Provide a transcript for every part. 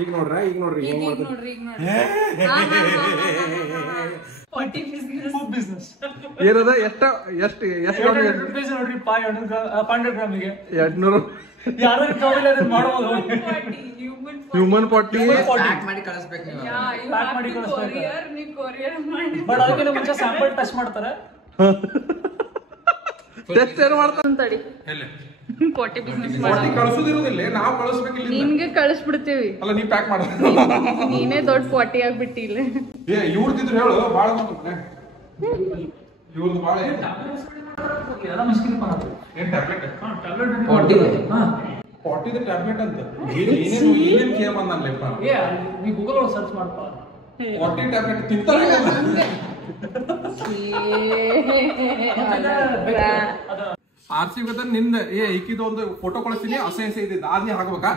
ಈಗ ನೋಡ್ರಿ ಏನದ ಎಷ್ಟು ನೋಡ್ರಿ 500 ಗ್ರಾಮಿಗೆ 200 ಹ್ಯೂಮನ್ ಪಾಟಿ ಮಾಡಿ ಕಳಿಸ್ಬೇಕು ಬಟ್ ಅದಕ್ಕಿಂತ ಮುಂಚೆ ಸ್ಯಾಂಪಲ್ ಟೆಸ್ಟ್ ಮಾಡ್ತಾರೆ. ಟೆಸ್ಟ್ ಏನು ಮಾಡ್ತಾರೆ? ಪಾಟಿ ಬಿಸ್ನೆಸ್ ಪಾಟಿ ಕಳಿಸೋದಿರೋದಿಲ್ಲ, ನಾವು ಕಳಿಸ್ಬೇಕಿಲ್ಲ. ನಿನ್ಗೆ ಕಳಿಸ್ಬಿಡ್ತೀವಿ. ಅಲ್ಲ ನೀ ಪ್ಯಾಕ್ ಮಾಡ, ನೀನೇ ದೊಡ್ಡ ಪಾಟಿ ಆಗ್ಬಿಟ್ಟಿಲ್ಲ. ಇವ್ರದಿದ್ರು ಹೇಳು ಬಾಳ ಇವ್ರದ್ದು ಬಾಳ ಪಾಟಿದ ಟ್ಯಾಬ್ಲೆಟ್ ಅಂತ ಏನೇನ್ ಕೇರ್ ಬಂದಪ್ಪ. ನೀ ಗೂಗಲ್ ಒಳಗೆ ಸರ್ಚ್ ಮಾಡಪ್ಪ, ಪಾಟಿ ಟ್ಯಾಬ್ಲೆಟ್ ತಿಂತಾರೆ. ಆರ್ಸಿ ಗೊತ್ತ ನಿಂದ ಈಕಿದ ಒಂದು ಫೋಟೋ ಕಳಿಸ್ತೀನಿ, ಹಸೆ ಹಸೆ ಇದ್ದಿದ್ದು ಆದ್ನೇ ಹಾಕ್ಬೇಕಾ?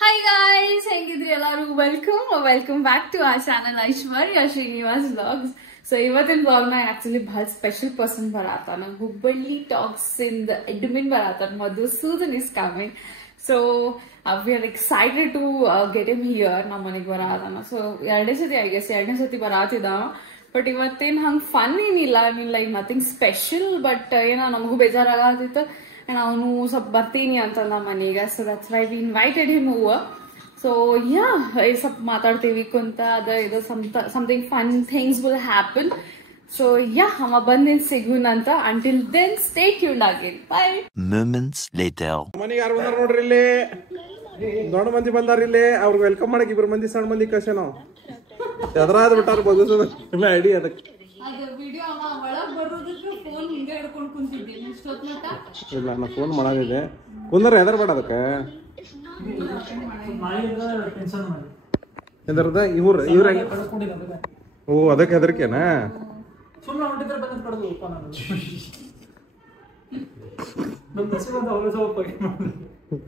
ಹಾಯ್ ಗಾಯ್ಸ್, ಹೆಂಗಿದ್ರಿ ಎಲ್ಲರೂ? Welcome back to our channel Aishwarya Srinivas vlogs. So ಇವತ್ತಿನ ವ್ಲಾಗ್ ನ ಆಕ್ಚುಲಿ ಬಹಳ ಸ್ಪೆಷಲ್ ಪರ್ಸನ್ ಬರತ್ತಾನ. ಹುಬ್ಬಳ್ಳಿ ಟಾಕ್ಸ್ ಇಂದ ಅಡ್ಮಿನ್ ಬರತ್ತಾನ. Madhusudan is coming. So we are excited to get him here. ನಮ್ಮ ಮನೆಗೆ ಬರತ್ತಾನ. ಸೊ ಎರಡನೇ ಸತಿ ಬರಾತಿದ. ಬಟ್ ಇವತ್ತೇನ್ ಹಂಗ್ ಫನ್ ಏನಿಲ್ಲ, ಲೈಕ್ ನಥಿಂಗ್ ಸ್ಪೆಷಲ್. ಬಟ್ ಏನೋ ನಮಗೂ ಬೇಜಾರಾಗತ್ತಿತ್ತು. ಅವನು ಸ್ವಲ್ಪ ಬರ್ತೀನಿ ಅಂತ ನಮ್ಮ ಮನೆಗೆ. So that's why we invited him over. So yeah, ಸ್ವಲ್ಪ ಮಾತಾಡ್ತೀವಿ ಕುಂತ ಅದ ಇದು something fun things will happen. So yeah, ಅವ ಬಂದಿನ್ ಸಿಗುನ್ ಅಂತ. ಅಂಟಿಲ್ ದೆನ್ ಸ್ಟೇ ಟ್ಯೂನ್ಡ್ ಆಗಿರಿ. ಬೈ. Moments later. ಮನೆಗೆ ಯಾರು ಬಂದಾರ ನೋಡ್ರಿ, ಇಲ್ಲಿ ದೊಡ್ಡ ಮಂದಿ ಬಂದಾರ. ಇಲ್ಲಿ ಅವ್ರಿಗೆ ವೆಲ್ಕಮ್ ಮಾಡಕ್ 2 ಮಂದಿ ಸಣ್ಣ ಮಂದಿ ಕಳ್ಸ ನಾವು ಎದ್ರಾದ್ ಬಿಟ್ಟಾರ ಬದುಸೋದ ಐಡಿ. ಅದಕ್ಕೆ ಇಲ್ಲ, ನಾ ಫೋನ್ ಮಾಡೋದಿದೆ. ಕುಂದ್ರ ಎದರ್ ಬೇಡ ಅದಕ್ಕೆ ಎದರ್ದ ಇವ್ರ ಓ ಅದಕ್ಕೆ ಹೆದರ್ಕೆನಾ?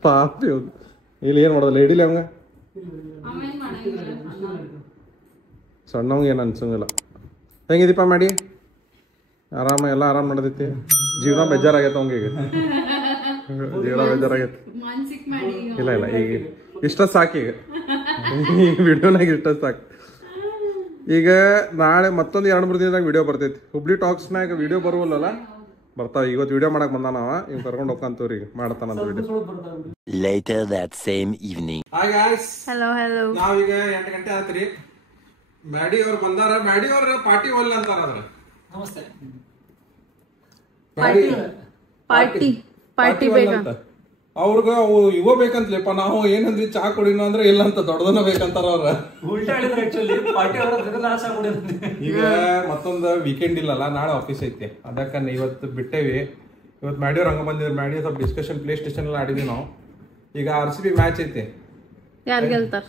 ಪಾಪಿ ಇಲ್ಲಿ ಏನ್ ಮಾಡೋದಿಲ್ಲ, ಹಿಡಿಲಿ ಅವಂಗ. ಸಣ್ಣವಂಗ ಏನ್ ಅನ್ಸಂಗಿಲ್ಲ. ಹೆಂಗಿದೀಪ ಮಾಡಿ? ಆರಾಮ, ಎಲ್ಲ ಆರಾಮ್ ನಡೆದೈತಿ. ಜೀವನ ಬೇಜಾರಾಗೈತ ಅವಂಗ. ಈಗ ಜೀವನ ಬೇಜಾರಾಗೈತಿ. ಇಲ್ಲ ಈಗ ಇಷ್ಟ ಸಾಕು. ಈಗ ವಿಡಿಯೋನಾಗ ಇಷ್ಟ ಸಾಕು. ಈಗ ನಾಳೆ ಮತ್ತೊಂದು 2-3 ದಿನದಾಗ ವಿಡಿಯೋ ಬರ್ತೈತಿ. ಹುಬ್ಳಿ ಟಾಕ್ಸ್ನಾಗ ವಿಡಿಯೋ ಬರುವಲ್ಲ, ಬರ್ತಾವ. ಇವತ್ತು ವಿಡಿಯೋ ಮಾಡಕ್ ಬಂದಾನವ. ಇವ್ ಕರ್ಕೊಂಡು ಹೋಗ್ಕಂತವ್ರಿ, ಮಾಡ್ತಾನಂತ video. Later that same evening. Hi guys, hello. ನಾವೀಗ 8 ಗಂಟೆ ಆತ್ರಿ. ಮ್ಯಾಡಿ ಅವ್ರು ಬಂದಾರ. ಮ್ಯಾಡಿ ಅವ್ರ ಪಾರ್ಟಿ ಒಲ್ಲ ಅಂತಾರ. ಅದ್ರ ನಮಸ್ತೆ. ಪಾರ್ಟಿ ಬೇಕಂತ ಅವ್ರಗ ಇವ ಬೇಕಂತಲೇಪ. ನಾವು ಏನಂದ್ರಿ ಚಾ ಕುಡಿನೋ ಅಂದ್ರೆ ಇಲ್ಲ ಅಂತ ದೊಡ್ಡದನ್ನ ಬೇಕಂತಾರ ಅವ್ರ. ಉಲ್ಟಾ ಹೇಳಿದ್ರೆ ಆಕ್ಚುಲಿ ಪಾರ್ಟಿ ಅವರ ಚಾ ಕುಡಿಯೋದು. ಈಗ ಮತ್ತೊಂದು ವೀಕೆಂಡ್ ಇಲ್ಲಲ್ಲ, ನಾಳೆ ಆಫೀಸ್ ಐತಿ. ಅದಕ್ಕ ಇವತ್ತು ಬಿಟ್ಟೇವಿ. ಇವತ್ತು ಮ್ಯಾಡಿ ಅವ್ರ ಹಂಗ ಬಂದಿದ್ರು. ಮ್ಯಾಡಿ ಸ್ವಲ್ಪ ಡಿಸ್ಕಷನ್ ಪ್ಲೇ ಸ್ಟೇಷನ್ ಎಲ್ಲ ಆಡಿದ್ವಿ ನಾವು. ಈಗ RCB ಮ್ಯಾಚ್ ಐತಿ. ಯಾರು ಗೆಲ್ತಾರ?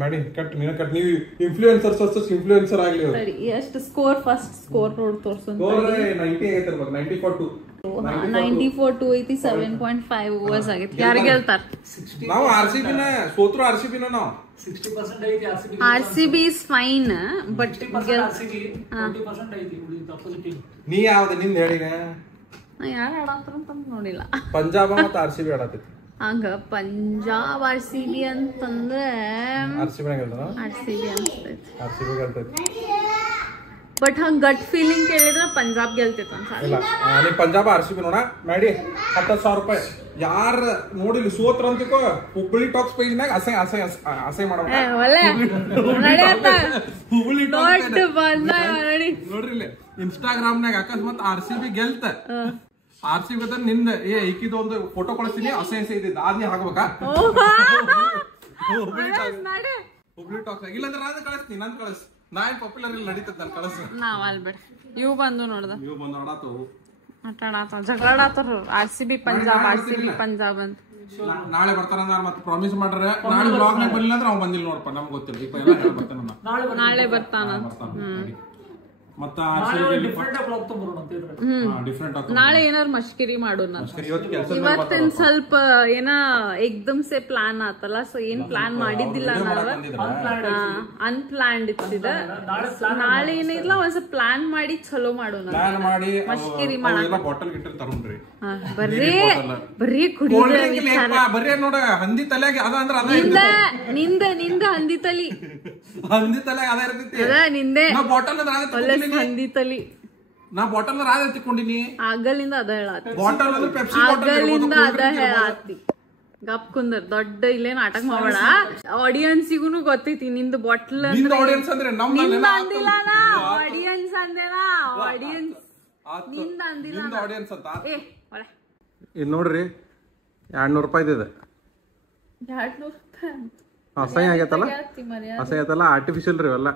ಮ್ಯಾಡಿ ಕಟ್ ನೀನು ಕಟ್. ನೀವು ಇನ್ಫ್ಲೂಯೆನ್ಸರ್ಸ್ ವರ್ಸಸ್ ಇನ್ಫ್ಲೂಯೆನ್ಸರ್ ಆಗ್ಲಿ. ಸರಿ, ಎಷ್ಟು ಸ್ಕೋರ್? ಫಸ್ಟ್ ಸ್ಕೋರ್ ನೋಡ್ ತೋರ್ಸು. 90 ಆಗೈತಿರ್ಬೇಕು. 94-2 94-2 ಐತಿ. 7.5 ಓವರ್ಸ್ ಆಗೈತಿ. ಯಾರು ಗೆಲ್ತಾರ? ನಾವು RCB ನ ಸೋತ್ರು. RCB ನ ನಾವು 60% ಐತಿ. RCB is fine, but RCB 40% ಐತಿ. Opposite team. ನೀ ಯಾವ್ದು ನಿಂದ ಹೇಳಿಗ? ನಾ ಯಾರು ಆಡಾತಾರ ಅಂತ ನೋಡಿಲ್ಲ. ಪಂಜಾಬ್ ಮತ್ತು RCB ಆಡತೈತಿ. ಹಂಗ ಪಂಜಾಬ್ RCB ಅಂತಂದ್ರೆ RCB ಅನ್ಸ್ತೈತಿ. RCB ಗೆಲ್ತೈತಿ. ಬಟ್ ಹಂಗ ಗಟ್ ಫೀಲಿಂಗ್ ಕೇಳಿದ್ರೆ ಪಂಜಾಬ್ ಗೆಲ್ತೈತಿ ಅನ್ಸ. ಇಲ್ಲ, ನೀ ಪಂಜಾಬ್ RCB ನೋಡ. ಮ್ಯಾಡಿ 10,000 ರೂಪಾಯಿ ಯಾರ ನೋಡಿಲಿ ಸೋತ್ರ ಅಂತಿಕೋ, ಹುಬ್ಬಳ್ಳಿ ಟಾಕ್ಸ್ ಪೇಜ್ ಮ್ಯಾಗ ಅಸೈ ಮಾಡ್ಬೇಕ. ಹುಬ್ಬಳ್ಳಿ ನೋಡ್ರಿ ಇಲ್ಲಿ ಇನ್ಸ್ಟಾಗ್ರಾಮ್ ನಾಗ ಅಕಸ್ಮಾತ್ RCB ಗೆಲ್ತ, RCB ಗೊತ್ತ ನಿಂದ ಈಕಿದ ಒಂದು ಫೋಟೋ ಕಳಿಸ್ತೀನಿ, ಹಸೆ ಹಸೆ ಇದ್ದಿದ್ದು ಆದ್ನೇ ಹಾಕ್ಬೇಕಾ? ಹುಬ್ಬಳ್ಳಿ ಟಾಕ್ಸ್ ಇಲ್ಲಾಂದ್ರೆ ನಾನು ಕಳಿಸ್ತೀನಿ. ನನ್ ಕಳಿಸ್. ನಾ ಏನ್ ಪಾಪ್ಯುಲರ್ ಇಲ್ಲಿ ನಡೀತದ. ನನ್ ಕಳಿಸ್. ನಾವ್ ಅಲ್ಬೇಡ. ಇವು ಬಂದು ನೋಡ್ದ, ಇವು ಬಂದು ಆಡಾತವು, ಆಟಾಡಾತಾವ, ಜಗಳಾಡಾತಾರ. RCB ಪಂಜಾಬ್ ಅಂತ. ನಾಳೆ ಬರ್ತಾರ ಮತ್ತೆ ಪ್ರಾಮಿಸ್ ಮಾಡ್ರೆ. ನಾಳೆ ಬ್ಲಾಗ್ ನಾಗ ಬಂದಿಲ್ಲ ಅಂದ್ರೆ ಅವ್ನು ಬಂದಿಲ್ಲ ನೋಡಪ್ಪ. ನಮ್ಗೆ ಗೊತ್ತಿಲ್ಲ. ಈಗ ಎಲ್ಲ ಬರ್ತಾನ. ನಾಳೆ ಬರ್ತಾನ. ಮತ್ತ ಡಿಫ್ರೆಂಟ್ ಬ್ಲಾಗ್ ತಗೊಂಡ್ಬರೋಣ ಅಂತ ಇದ್ರೆ ಡಿಫ್ರೆಂಟ್ ನಾಳೆ ಏನಾರು ಮಶ್ಕಿರಿ ಮಾಡೋಣ ಇವತ್ತೇನ್ ಸ್ವಲ್ಪ ಏನ ಏಕ್ದಮ್ ಸೆ ಪ್ಲಾನ್ ಆತಲ್ಲ ಸೊ ಏನ್ ಪ್ಲಾನ್ ಮಾಡಿದ್ದಿಲ್ಲ ನಾವ ಅನ್ಪ್ಲಾನ್ಡ್ ಇತ್ತಿದ ನಾಳೆ ಏನಿಲ್ಲ ಒಂದ್ ಸ್ವಲ್ಪ ಪ್ಲಾನ್ ಮಾಡಿ ಚಲೋ ಮಾಡೋಣ ಮಶ್ಕಿರಿ ಮಾಡೋಣ ಬಾಟಲ್ ಗಿಟ್ಟಲ್ ತಗೊಂಡ್ರಿ ಬರೀ ಕುಡಿಯೋದೇ ಬರೀ ನೋಡ ಹಂದಿ ತಲೆಯಾಗ ಅದ ಅಂದ್ರ ನಿಂದ ಹಂದಿ ತಲಿ ಹಂದಿ ತಲೆಯಾಗ ಅದ ಇರ್ತೈತಿ ನಿಂದೆ ಬಾಟಲ್ ಹಂದಿ ತಲಿ ನಾ ಬಾಟಲ್ ರಾದ ತಿಕ್ಕೊಂಡಿನಿ ಆಗಲಿಂದ ಅದ ಹೇಳಾತಿ ಬಾಟಲ್ ಅಂದ್ರೆ ಪೆಪ್ಸಿ ಆಗಲಿಂದ ಅದ ಹೇಳಾತಿ ಗಪ್ ಕುಂದರ್ ದೊಡ್ಡ ಇಲ್ಲೇ ನಾಟಕ ಮಾಡಬೇಡ ಆಡಿಯನ್ಸಿಗೂ ಗೊತ್ತೈತಿ ನಿಂದ ಬಾಟಲ್ ಆಡಿಯನ್ಸ್ ಅಂದ್ರೆ ನಿಂದ ಅಂದಿಲ್ಲ ನಾ ಆಡಿಯನ್ಸ್ ಅಂದೇನಾ ಆಡಿಯನ್ಸ್ ನಿಂದ ಅಂದಿಲ್ಲ ಆಡಿಯನ್ಸ್ ಅಂತ ಏ ಒಳ ಇದು ನೋಡ್ರಿ 200 ರೂಪಾಯಿ ಇದೆ 200 ರೂಪಾಯಿ ಅಸಹ್ಯ ಆಗೈತಲ್ಲ ಅಸಹ್ಯ ಆಯ್ತಲ್ಲ ಆರ್ಟಿಫಿಷಿಯಲ್ ರೀ ಇವೆಲ್ಲ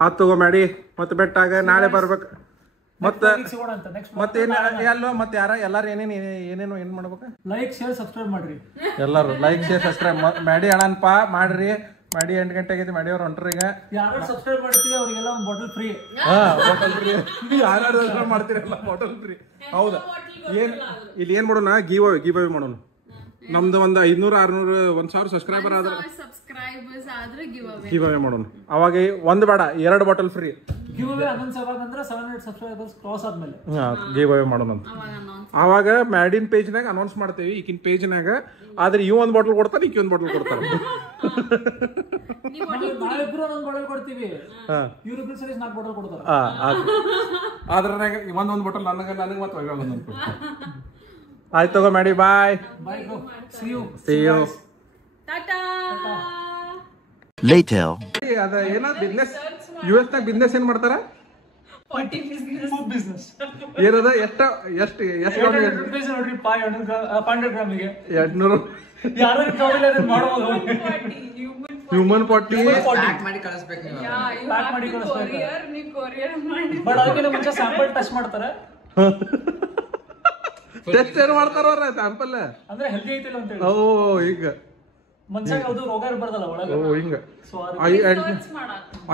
ಆತ್ ತಗೋ ಮಾಡಿ ಮತ್ತೆ ಬೆಟ್ಟಾಗ ನಾಳೆ ಬರ್ಬೇಕು ಮತ್ತೇನ್ ಎಲ್ಲೋ ಮತ್ತೆ ಎಲ್ಲಾರು ಏನೇನು ಏನ್ ಮಾಡ್ಬೇಕ ಲೈಕ್ ಶೇರ್ ಸಬ್ಸ್ಕ್ರೈಬ್ ಮಾಡ್ರಿ ಎಲ್ಲಾರು ಲೈಕ್ ಶೇರ್ ಸಬ್ಸ್ಕ್ರೈಬ್ ಮಾಡಿ ಅಣ್ಣನ್ಪ ಮಾಡ್ರಿ ಮಾಡಿ 8 ಗಂಟೆ ಆಗೈತಿ ಮಾಡಿ ಅವ್ರು ಹೊಂಟ್ರಿ ಈಗ ಯಾರು ಸಬ್ಸ್ಕ್ರೈಬ್ ಮಾಡ್ತೀವಿ ಅವ್ರಿಗೆಲ್ಲ ಒಂದು ಬಾಟಲ್ ಫ್ರೀ ಬಾಟಲ್ ಫ್ರೀ ಯಾರು ಮಾಡ್ತೀರಲ್ಲ ಬಾಟಲ್ ಫ್ರೀ ಹೌದಾ ಇಲ್ಲಿ ಏನ್ ಮಾಡೋಣ ಗಿವ್ ಅವೇ ಮಾಡೋಣ ನಮ್ದು ಒಂದು 500 600 1000 ಸಬ್ಸ್ಕ್ರೈಬರ್ ಆದ್ರೆ ಗಿವ್ ಅವೇ ಮಾಡೋಣ ಅವಾಗ ಒಂದು ಬೇಡ 2 ಬಾಟಲ್ ಫ್ರೀ ಗಿವ್ ಅವೇ ಅದೊಂದು ಅಂದ್ರೆ 700 ಸಬ್ಸ್ಕ್ರೈಬರ್ಸ್ ಕ್ರಾಸ್ ಆದ್ಮೇಲೆ ಗಿವ್ ಅವೇ ಮಾಡೋಣ ಅವಾಗ ಮ್ಯಾಡಿನ್ ಪೇಜ್ನಾಗ ಅನೌನ್ಸ್ ಮಾಡ್ತೇವಿ ಈಗಿನ ಪೇಜ್ನಾಗ ಆದ್ರೆ ಇವ್ ಒಂದ್ ಬಾಟಲ್ ಕೊಡ್ತಾರ ಈಕಿ ಒಂದ್ ಬಾಟಲ್ ಕೊಡ್ತಾರ ನಾವಿಬ್ರು ಒಂದೊಂದು ಬಾಟಲ್ ಕೊಡ್ತೀವಿ ಇವ್ರಿಬ್ರು ಸರಿ 4 ಬಾಟಲ್ ಕೊಡ್ತಾರ ಅದ್ರಾಗ ಒಂದೊಂದು ಬಾಟಲ್ ನನಗೆ ಮತ್ತೆ ಒಂದೊಂದು ಆಯ್ತು ತಗೋ ಮಾಡಿ ಬಾಯ್ ಬ್ರೋ see you ಟಾಟಾ Later. ಅದ ಏನ ಬಿಸ್ನೆಸ್ US ನಾಗ ಬಿಸ್ನೆಸ್ ಏನ್ ಮಾಡ್ತಾರ ಫುಡ್ ಬಿಸ್ನೆಸ್ ಏನದ ಎಷ್ಟು ರೂಪಾಯಿ ನೋಡ್ರಿ 500 ಗ್ರಾಮಿಗೆ 200 ಯಾರು ಮಾಡಬಹುದು ಹ್ಯೂಮನ್ ಪಾಟಿ ಪ್ಯಾಕ್ ಮಾಡಿ ಕಳಿಸ್ಬೇಕು ಬಟ್ ಅದಕ್ಕೆ ಮುಂಚೆ ಸ್ಯಾಂಪಲ್ ಟೆಸ್ಟ್ ಮಾಡ್ತಾರೆ ಟೆಸ್ಟ್ ಏನ್ ಮಾಡ್ತಾರ ಅವ್ರ ಸ್ಯಾಂಪಲ್ ಅಂದ್ರೆ ಹೆಲ್ದಿ ಐತಿಲ್ಲ ಅಂತ ಹೇಳಿ ಓ ಈಗ ಮನುಷ್ಯ ಯಾವ್ದು ರೋಗ ಇರ್ಬಾರ್ದಲ್ಲ ಒಳಗೆ ಓ ಹಿಂಗ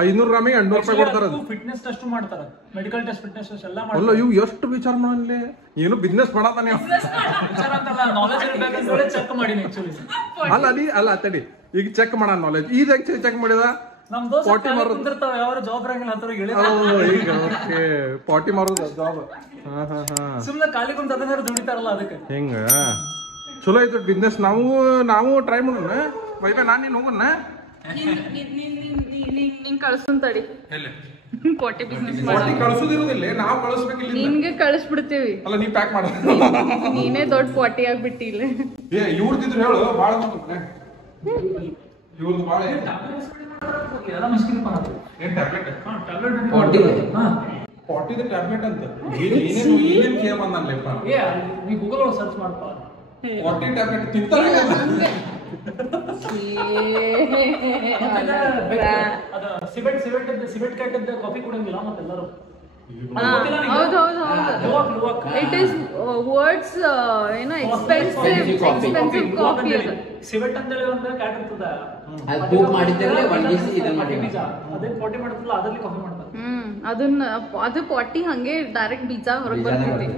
500 ಗ್ರಾಮಿಗೆ 200 ರೂಪಾಯಿ ಕೊಡ್ತಾರ ಫಿಟ್ನೆಸ್ ಟೆಸ್ಟ್ ಮಾಡ್ತಾರ ಮೆಡಿಕಲ್ ಟೆಸ್ಟ್ ಫಿಟ್ನೆಸ್ ಟೆಸ್ಟ್ ಎಲ್ಲ ಅಲ್ಲ ಇವು ಎಷ್ಟು ವಿಚಾರ ಮಾಡಲಿ ಏನು ಬಿಸ್ನೆಸ್ ಮಾಡತಾನೆ ನಾಲೆಜ್ ಇರ್ಬೇಕಂತ ಚೆಕ್ ಮಾಡೀನಿ ಆಕ್ಚುಲಿ ಅಲ್ಲ ತಡಿ ಈಗ ಚೆಕ್ ಮಾಡ ನಾಲೆಜ್ ಈಗ ಚೆಕ್ ಮಾಡಿದ ನಮ್ ದೋಸ್ತ ಕುಂದಿರ್ತಾವ ಯಾವ ಜಾಬ್ ರಂಗಿಲ್ಲ ಅಂತ ಈಗ ಓಕೆ ಪಾಟಿ ಮಾರೋದು ಜಾಬ್ ಸುಮ್ನೆ ಖಾಲಿ ಕುಂತ ಅದನ್ನ ದುಡಿತಾರಲ್ಲ ಅದಕ್ಕೆ ಹಿಂಗ ಚಲೋ ಐತಿ ಬಿಸ್ನೆಸ್ ನಾವು ಟ್ರೈ ಮಾಡೋಣ ವೈಬೆ ನಾನು ನೀನು ಹೋಗೋಣ ನಿಂಗೆ ಕಳ್ಸುನ್ ತಡಿ ಪಾಟಿ ಬಿಸ್ನೆಸ್ ಪಾಟಿ ಕಳ್ಸೋದಿರೋದಿಲ್ಲ ನಾವು ಕಳಿಸ್ಬೇಕಿಲ್ಲ ನಿನ್ಗೆ ಕಳಿಸ್ಬಿಡ್ತೀವಿ ಅಲ್ಲ ನೀ ಪ್ಯಾಕ್ ಮಾಡ ನೀನೇ ದೊಡ್ಡ ಪಾಟಿ ಆಗ್ಬಿಟ್ಟಿ ಇಲ್ಲ ಇವ್ರದಿದ್ರು ಹೇಳು ಭಾಳ ಇವ್ರದ್ದು ಭಾಳ ಪಾಟಿದ ಟ್ಯಾಬ್ಲೆಟ್ ಅಂತ ಏನೇನು ಕೇರ್ ಬಂದಲ್ಲಪ್ಪ ನೀ ಗೂಗಲ್ ಒಳಗೆ ಸರ್ಚ್ ಮಾಡಪ್ಪ ಪಾಟಿ ಟ್ಯಾಬ್ಲೆಟ್ ತಿಂತಾರೆ ಸಿಬೆಟ್ ಕ್ಯಾಟ್ ಕಾಫಿ ಕುಡಂಗಿಲ್ಲ ಮತ್ತೆಲ್ಲರೂ ಹೌದು ಇಟ್ ಇಸ್ ವರ್ಡ್ಸ್ ಏನೋ ಎಕ್ಸ್ಪೆನ್ಸಿವ್ ಕಾಫಿ ಅದು ಸಿವೆಟ್ ಅಂತ ಹೇಳಿ ಒಂದು ಕ್ಯಾಟ್ ಇರ್ತದ ಅದೇ ಪಾಟಿ ಮಾಡ್ತಿಲ್ಲ ಅದ್ರಲ್ಲಿ ಕಾಫಿ ಮಾಡ್ತಾರೆ ಅದು ಪಾಟಿ ಹಂಗೆ ಡೈರೆಕ್ಟ್ ಬೀಜ ಹೊರಗೆ ಬರ್ತೈತಿ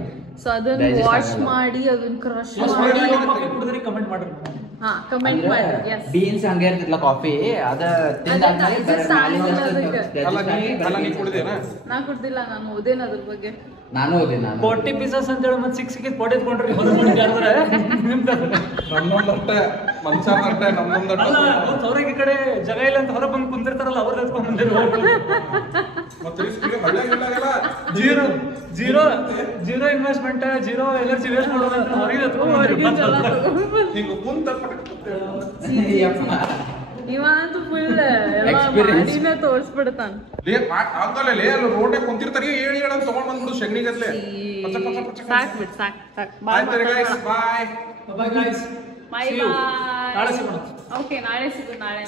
ಸೊ ಅದನ್ನ ವಾಶ್ ಮಾಡಿ ಅದನ್ನ ಕ್ರಶ್ ಮಾಡಿ ಕಾಫಿ ಕುಡಿದ್ರೆ ಕಮೆಂಟ್ ಮಾಡ್ರಿ ಕಮೆಂಟ್ ಮಾಡಿ ಎಸ್ ಬೀನ್ಸ್ ಹಂಗೆ ಇರ್ತಿಲ್ಲ ಕಾಫಿ ಅದ ನಾ ಕುಡ್ದಿಲ್ಲ ನಾನು ಓದೇನ ಅದ್ರ ಬಗ್ಗೆ ನಾನು ಓದಿನ 40 ಪೀಸಸ್ ಅಂತ ಹೇಳಿ ಮತ್ತೆ 6 ಪಾಟಿ ಎತ್ಕೊಂಡ್ರಿ ಅವ್ರಿಗೆ ಈ ಕಡೆ ಜಾಗ ಇಲ್ಲ ಅಂತ ಹೊರ ಬಂದು ಕುಂತಿರ್ತಾರಲ್ಲ ಅವ್ರ ಎತ್ಕೊಂಡ್ ಬಂದಿರೋ zero investment zero energy waste ಮಾಡೋದಂತ ಹೊರಗೆ ಇವಂತೂ ಫುಲ್ ಎಲ್ಲ ತೋರಿಸ್ಬಿಡ್ತಾನ ರೋಡ್ ಕುಂತಿರ್ತಾರೆ ಹೇಳಿ ಹೇಳಂತ ತಗೊಂಡ್ ಬಂದ್ಬಿಡು ಶೆಗ್ನಿಗತ್ಲೆ ಸಾಕ್ ಬಾಯ್ ನಾಳೆ ಸಿಗೋಣ ಓಕೆ ನಾಳೆ ಸಿಗು ನಾಳೆ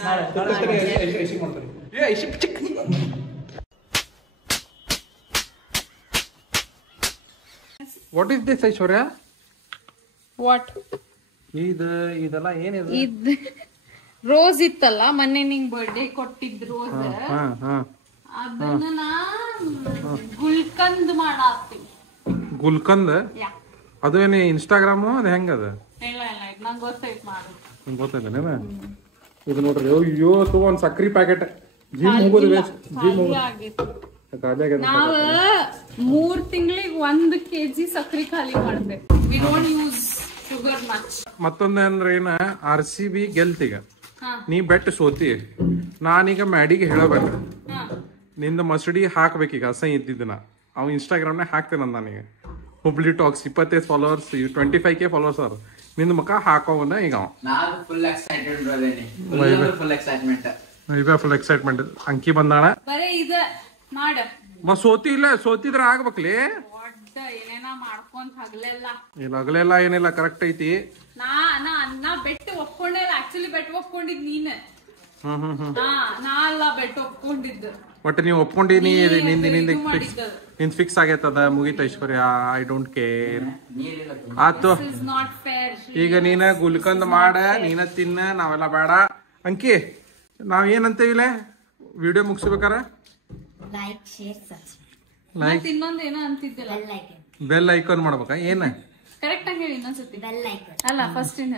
what is this Aishwarya what ಇದೆಲ್ಲ ಏನಿದೆ ರೋಸ್ ಇತ್ತಲ್ಲ ಮೊನ್ನೆ ನಿಂಗ್ ಬರ್ಡೇ ಕೊಟ್ಟಿದ್ ರೋಸ್ ಅದನ್ನ ಗುಲ್ಕಂದ್ ಮಾಡಾಕ್ತಿವಿ. ಗುಲ್ಕಂದ್ ಯಾ ಅದು ಏನು ಇನ್ಸ್ಟಾಗ್ರಾಮು ಅದು ಹೆಂಗದ? ಇಲ್ಲ ಇದು ನಂಗೆ ಗೊತ್ತೈತ್ ಮಾಡು. ನಿಮ್ಗೆ ಗೊತ್ತೈತೇನ? ಇದು ನೋಡ್ರಿ ಅಯ್ಯೋ ಒಂದು ಸಕ್ರಿ ಪ್ಯಾಕೆಟ್ ಜಿಮ್ ಹೋಗೋದು ವೇಸ್ಟ್. ಜಿಮ್ ಹೋಗೋದು ಖಾಲಿ ಆಗ್ಯದ. ನಾವ್ 3 ತಿಂಗಳಿಗೆ 1 kg ಸಕ್ರಿ ಖಾಲಿ ಮಾಡ್ತೇವೆ. We don't use sugar much. ಮತ್ತೊಂದೇನ್ರ ಏನ RCB ಗೆಲ್ತೀಗ ನೀ ಬೆಟ್ ಸೋತಿ, ನಾನೀಗ ಮ್ಯಾಡಿಗೆ ಹೇಳಬೇಕು ನಿಂದ ಮಸಡಿ ಹಾಕ್ಬೇಕೀಗ ಅಸಹ್ಯ ಇದ್ದಿದ್ದನ. ಅವ್ ಇನ್ಸ್ಟಾಗ್ರಾಮ್ನಾಗ ಹಾಕ್ತೇನೆ ನನಗೆ Hubli tax 25 followers 25K followers ಅವ್ರ ನಿಂದ ಮುಖ ಹಾಕೋವನ್ನ ಈಗ ಅವ ಫುಲ್ ಎಕ್ಸೈಟ್ಮೆಂಟ್ ಅಂಕಿ ಬಂದಾಳ. ಬರೇ ಇದ ಮಾಡ ಸೋತಿ ಇಲ್ಲ, ಸೋತಿದ್ರ ಆಗ್ಬೇಕ್ಲಿ. ಏನೇನ ಮಾಡ್ಕೊಂತ ಹಗ್ಲೆಲ್ಲ ಇಲ್ಲ ಹಗಲೆಲ್ಲ ಏನಿಲ್ಲ ಕರೆಕ್ಟ್ ಐತಿ. ನಾ ಬೆಟ್ಟು ಒಪ್ಕೊಂಡೇಲ್ಲ. ಆಕ್ಚುಲಿ ಬೆಟ್ಟು ಒಪ್ಕೊಂಡಿದ್ ನೀನ್. ನಾ ಅಲ್ಲ ಬೆಟ್ಟು ಒಪ್ಕೊಂಡಿದ್ದು. ಒಟ್ಟು ನೀವು ಒಪ್ಕೊಂಡಿ ನಿಂದ ಫಿಕ್ಸ್ ಆಗೈತದ ಮುಗೀತ ಐಶ್ವರ್ಯ. ಐ ಡೋಂಟ್ ಕೇರ್ ಆತು. ಈಗ ನೀನ ಗುಲ್ಕಂದ್ ಮಾಡ, ನೀನ ತಿನ್ನ, ನಾವೆಲ್ಲ ಬೇಡ. ಅಂಕಿ ನಾವ್ ಏನಂತೇವಿಲ್ಲ ವಿಡಿಯೋ ಮುಗಿಸ್ಬೇಕಾರ ಲೈಕ್ ಶೇರ್ ಸಬ್ಸ್ಕ್ರೈಬ್. ಲೈಕ್ ಇನ್ನೊಂದ್ ಏನೋ ಅಂತಿದ್ದಿಲ್ಲ, ಬೆಲ್ ಐಕಾನ್ ಮಾಡ್ಬೇಕ ಏನ? ಕರೆಕ್ಟ್ ಆಗಿ ಹೇಳಿ ಇನ್ನೊಂದ್ಸತಿ. ಬೆಲ್ ಐಕಾನ್ ಅಲ್ಲ first in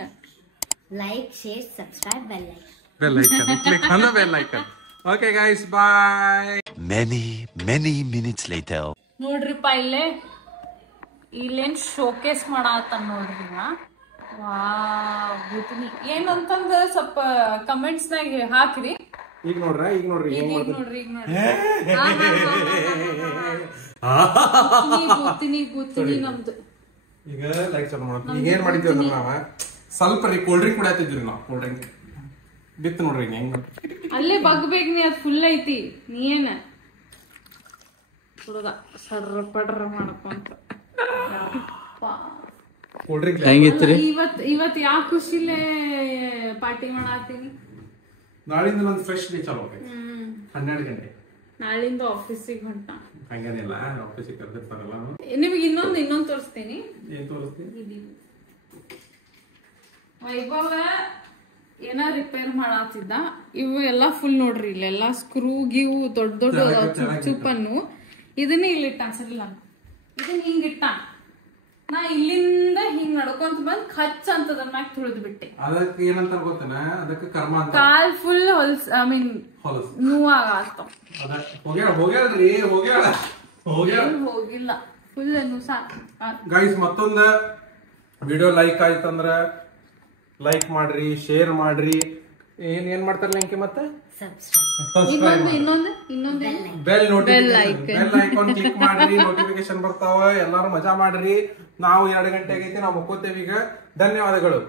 like share subscribe bell icon. Bell icon click on the bell icon. Okay guys, bye. Many minutes later. ನೋಡ್ರಿಪ್ಪ ಇಲ್ಲೇನ್ ಶೋಕೇಸ್ ಮಾಡಾತ ನೋಡ್ರಿ. ಭೂತಿನಿ ಏನಂತಂದ ಸ್ವಲ್ಪ ಕಮೆಂಟ್ಸ್ ನಾಗ ಹಾಕ್ರಿ. ಈಗ ನೋಡ್ರಿ ಈಗ ನೋಡ್ರಿ ಭೂತಿನಿ ನಮ್ದು ಈಗ ಲೈಕ್ ಚಾಲು ಮಾಡೋದು. ಈಗ ಏನ್ ಮಾಡಿದ್ವಿ ಅಂದ್ರೆ ನಾವ ಸ್ವಲ್ಪ ಕೋಲ್ಡ್ ಡ್ರಿಂಕ್ ಕುಡಿಯತ್ತಿದ್ವಿ. ನಾವು ಕೋಲ್ಡ್ ಡ್ರಿಂಕ್ ಬಿತ್ತು ನೋಡ್ರಿ ಹೆಂಗ್ ಅಲ್ಲೇ ಬಗ್ಬೇಕು ನೀ. ಅದ್ ಫುಲ್ ಐತಿ. ನೀ ಏನ ಹುಡುಗ ಸರ್ರ ಪಡ್ರ ಮಾಡ್ಕೊಂತ ಕೋಲ್ಡ್ ಡ್ರಿಂಕ್ ಹೆಂಗಿತ್ರಿ? ಇವತ್ ಯಾವ ಖುಷಿಲೇ ಪಾರ್ಟಿ ಮಾಡಾತೀನಿ. ನಾಳಿಂದ ನಂದು ಫ್ರೆಶ್ ಡೇ ಚಾಲು ಆಗೈತಿ. 12 ಗಂಟೆ ನಾಳಿಂದ ಆಫೀಸಿಗೆ ಹೊಂಟ. ಹಂಗೇನಿಲ್ಲ, ಆಫೀಸಿಗೆ ಕರೆದಿರ್ತಾರಲ್ಲ. ನಿಮಗೆ ಇನ್ನೊಂದು ತೋರಿಸ್ತೀನಿ. ಏನ್ ತೋರಿಸ್ತೀನಿ? ವೈಭವ ಏನ ರಿಪೇರ್ ಮಾಡಾತಿದ್ದ. ಇವು ಎಲ್ಲಾ ಫುಲ್ ನೋಡ್ರಿ, ಇಲ್ಲೆಲ್ಲ ಸ್ಕ್ರೂ ಗಿವು ದೊಡ್ಡ ಚುಪ್ಪನ್ನು ಇದನ್ನೇ ಇಲ್ಲಿಟ್ಟ. ಸರಿಲ್ಲ, ಇದನ್ನ ಹಿಂಗಿಟ್ಟ. ನಾ ಇಲ್ಲಿಂದ ಹಿಂಗ್ ನಡ್ಕೊಂತ ಬಂದ್ ಖಚ್ ಅಂತದ ಮ್ಯಾಗ ತುಳಿದ್ ಬಿಟ್ಟೆ. ಅದಕ್ಕೆ ಏನಂತ ಗೊತ್ತೇನ? ಅದಕ್ಕೆ ಕರ್ಮ ಅಂತ. ಕಾಲ್ ಫುಲ್ ನೋವಾಗತ್ತ. ಹೋಗಿಲ್ಲ, ಫುಲ್ ಗೈಸ್ ಮತ್ತೊಂದ ವಿಡಿಯೋ ಲೈಕ್ ಆಯ್ತಂದ್ರ ಲೈಕ್ ಮಾಡ್ರಿ, ಶೇರ್ ಮಾಡ್ರಿ. ಏನ್ ಮಾಡ್ತಾರಲ್ಲ ಇಂಕೆ ಮತ್ತೆ ಇನ್ನೊಂದು ಬೆಲ್ ಐಕಾನ್ ಕ್ಲಿಕ್ ಮಾಡ್ರಿ, ನೋಟಿಫಿಕೇಶನ್ ಬರ್ತಾವ. ಎಲ್ಲಾರು ಮಜಾ ಮಾಡ್ರಿ. ನಾವು 2 ಗಂಟೆ ಆಗೈತಿ, ನಾವು ಮುಕ್ಕೋತೇವಿ ಈಗ. ಧನ್ಯವಾದಗಳು.